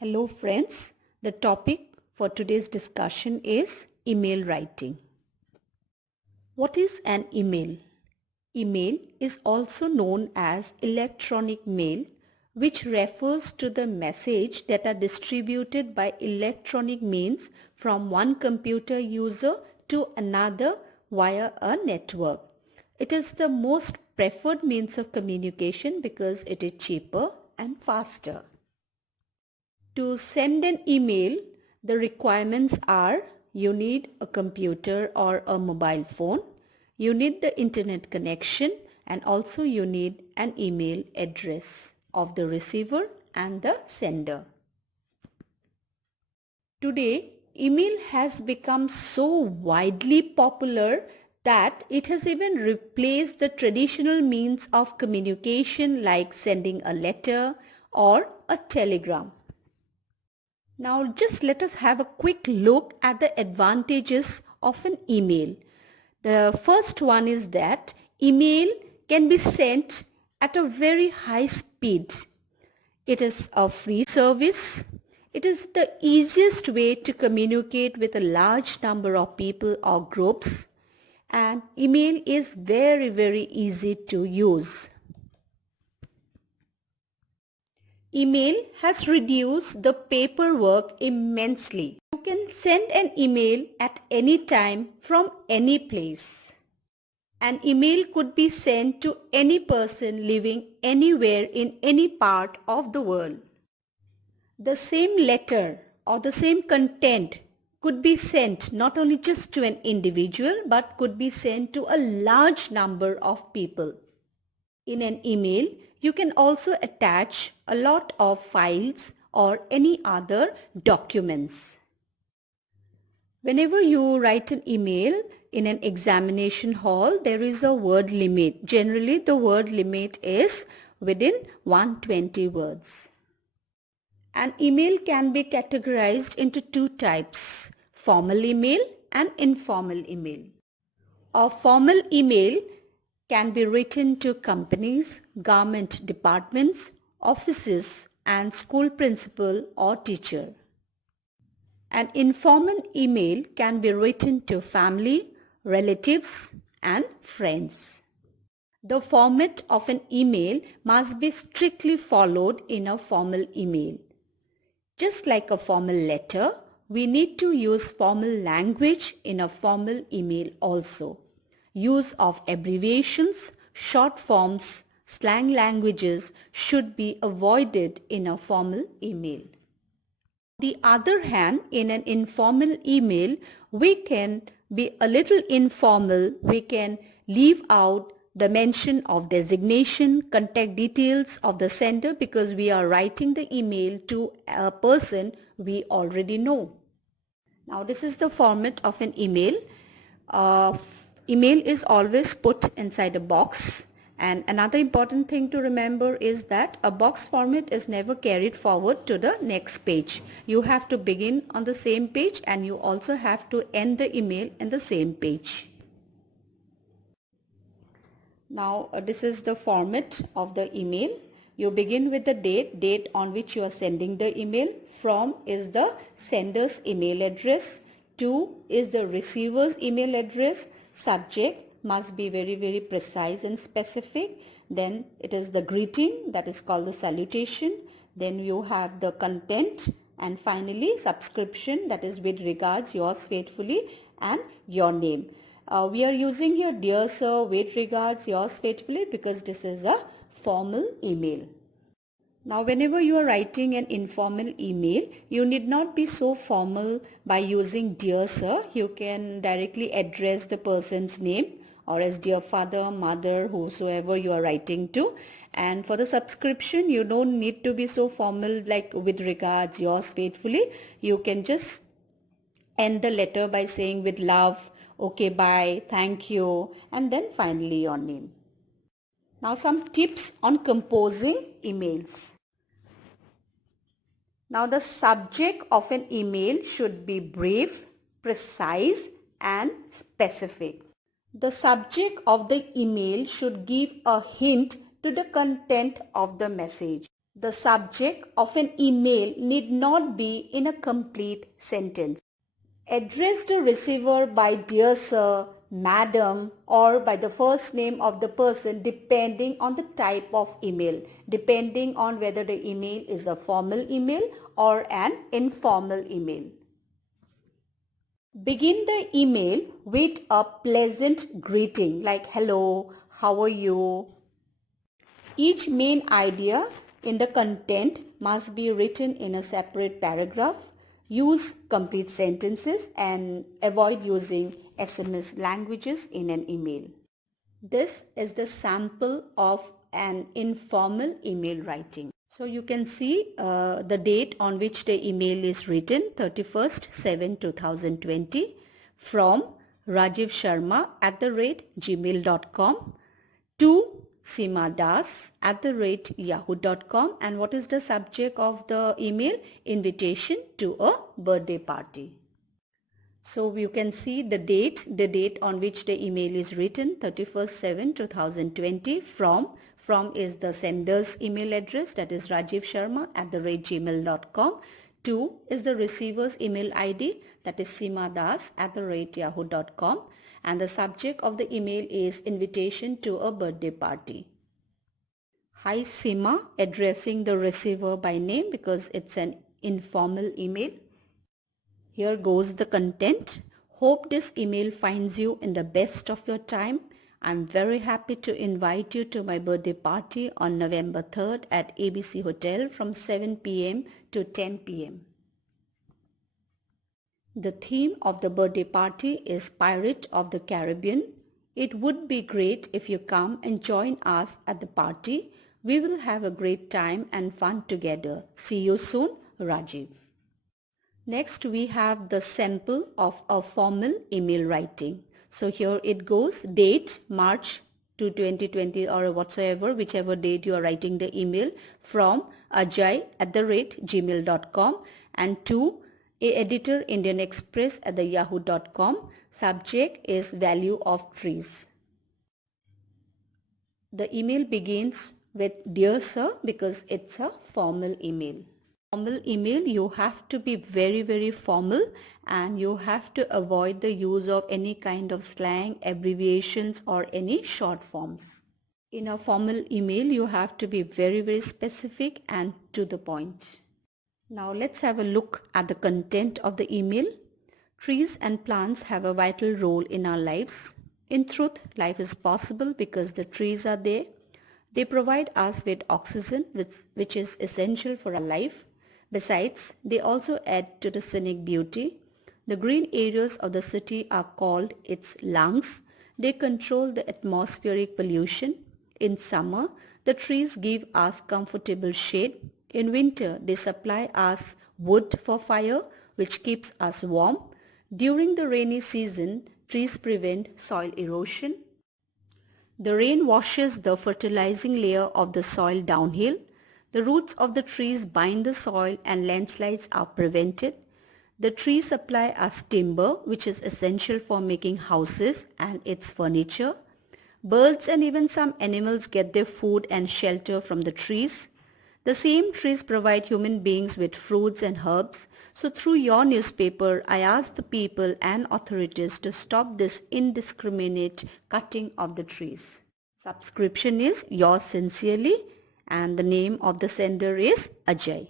Hello friends, the topic for today's discussion is email writing. What is an email? Email is also known as electronic mail, which refers to the message that are distributed by electronic means from one computer user to another via a network. It is the most preferred means of communication because it is cheaper and faster. To send an email, the requirements are you need a computer or a mobile phone, you need the internet connection, and also you need an email address of the receiver and the sender. Today, email has become so widely popular that it has even replaced the traditional means of communication like sending a letter or a telegram. Now just let us have a quick look at the advantages of an email. The first one is that email can be sent at a very high speed. It is a free service. It is the easiest way to communicate with a large number of people or groups, and email is very easy to use. Email has reduced the paperwork immensely. You can send an email at any time from any place. An email could be sent to any person living anywhere in any part of the world. The same letter or the same content could be sent not only just to an individual but could be sent to a large number of people. In an email, you can also attach a lot of files or any other documents. Whenever you write an email in an examination hall, there is a word limit. Generally, the word limit is within 120 words. An email can be categorized into two types, formal email and informal email. A formal email can be written to companies, government departments, offices, and school principal or teacher. An informal email can be written to family, relatives, and friends. The format of an email must be strictly followed in a formal email. Just like a formal letter, we need to use formal language in a formal email also. Use of abbreviations, short forms, slang languages should be avoided in a formal email. On the other hand, in an informal email, we can be a little informal. We can leave out the mention of designation, contact details of the sender because we are writing the email to a person we already know. Now this is the format of an email. Email is always put inside a box, and another important thing to remember is that a box format is never carried forward to the next page. You have to begin on the same page and you also have to end the email in the same page. Now this is the format of the email. You begin with the date on which you are sending the email. From is the sender's email address. To is the receiver's email address. Subject must be very precise and specific. Then it is the greeting, that is called the salutation. Then you have the content, and finally subscription, that is with regards, yours faithfully, and your name. We are using here dear sir, with regards, yours faithfully, because this is a formal email. Now whenever you are writing an informal email, you need not be so formal by using dear sir. You can directly address the person's name or as dear father, mother, whosoever you are writing to. And for the subscription, you don't need to be so formal like with regards, yours faithfully. You can just end the letter by saying with love, okay, bye, thank you, and then finally your name. Now some tips on composing emails. Now the subject of an email should be brief, precise, and specific. The subject of the email should give a hint to the content of the message. The subject of an email need not be in a complete sentence. Address the receiver by dear sir, madam, or by the first name of the person depending on the type of email, depending on whether the email is a formal email or an informal email. Begin the email with a pleasant greeting like hello, how are you? Each main idea in the content must be written in a separate paragraph. Use complete sentences and avoid using SMS languages in an email. This is the sample of an informal email writing. So you can see the date on which the email is written, 31st/7/2020, from Rajiv Sharma @gmail.com to simadas@yahoo.com. And what is the subject of the email? Invitation to a birthday party. So you can see the date on which the email is written, 31st/7/2020. From is the sender's email address, that is Rajiv Sharma @gmail.com. To is the receiver's email ID, that is simadas@yahoo.com. And the subject of the email is invitation to a birthday party. Hi Sima, addressing the receiver by name because it's an informal email. Here goes the content. Hope this email finds you in the best of your time. I'm very happy to invite you to my birthday party on November 3rd at ABC Hotel from 7 p.m. to 10 p.m. The theme of the birthday party is Pirate of the Caribbean. It would be great if you come and join us at the party. We will have a great time and fun together. See you soon, Rajiv. Next, we have the sample of a formal email writing. So here it goes, date March to 2020 or whatsoever, whichever date you are writing the email, from ajay@gmail.com and to a editor Indian Express @yahoo.com. Subject is value of trees. The email begins with dear sir because it's a formal email. Formal email, you have to be very formal and you have to avoid the use of any kind of slang, abbreviations or any short forms. In a formal email, you have to be very specific and to the point. Now let's have a look at the content of the email. Trees and plants have a vital role in our lives. In truth, life is possible because the trees are there. They provide us with oxygen, which is essential for our life. Besides, they also add to the scenic beauty. The green areas of the city are called its lungs. They control the atmospheric pollution. In summer, the trees give us comfortable shade. In winter, they supply us wood for fire, which keeps us warm. During the rainy season, trees prevent soil erosion. The rain washes the fertilizing layer of the soil downhill. The roots of the trees bind the soil and landslides are prevented. The trees supply us timber, which is essential for making houses and its furniture. Birds and even some animals get their food and shelter from the trees. The same trees provide human beings with fruits and herbs. So through your newspaper, I ask the people and authorities to stop this indiscriminate cutting of the trees. Subscription is yours sincerely and the name of the sender is Ajay.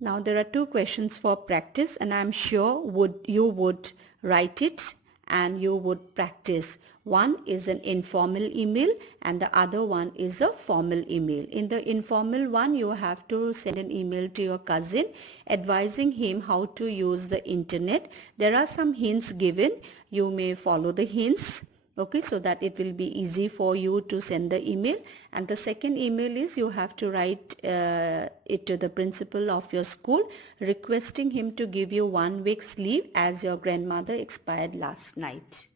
Now there are two questions for practice and I'm sure you would write it and you would practice. One is an informal email and the other one is a formal email. In the informal one, you have to send an email to your cousin advising him how to use the internet. There are some hints given. You may follow the hints. Okay, so that it will be easy for you to send the email. And the second email is you have to write it to the principal of your school requesting him to give you 1 week's leave as your grandmother expired last night.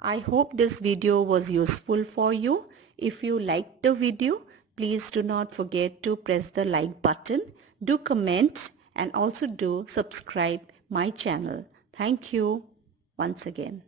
I hope this video was useful for you. If you liked the video, please do not forget to press the like button, do comment and also do subscribe my channel. Thank you once again.